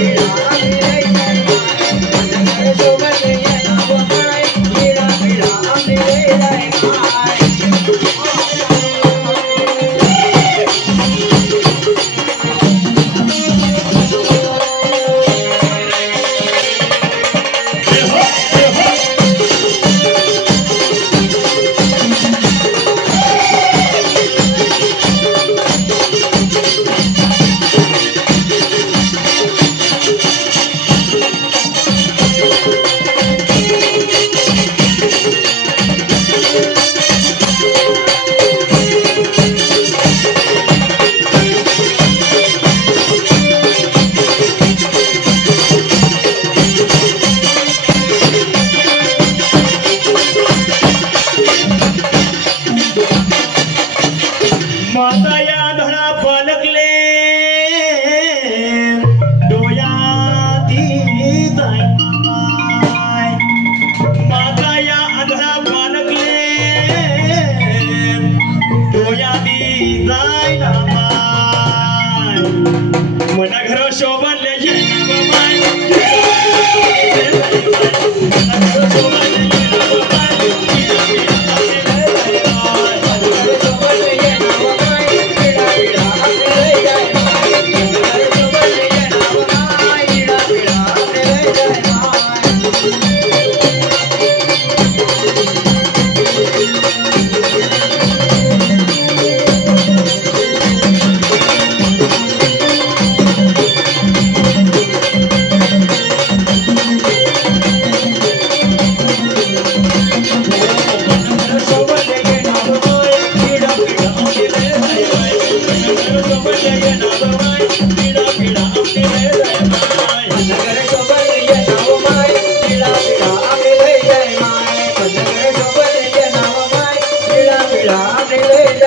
Thank you. Joba.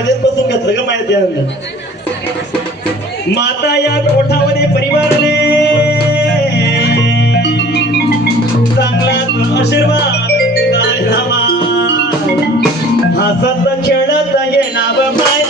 मजेत बसून घेतलं का माहिती माता या ओठामध्ये परिवारने चांगला आशीर्वाद हसत खेळत ये ना बाय.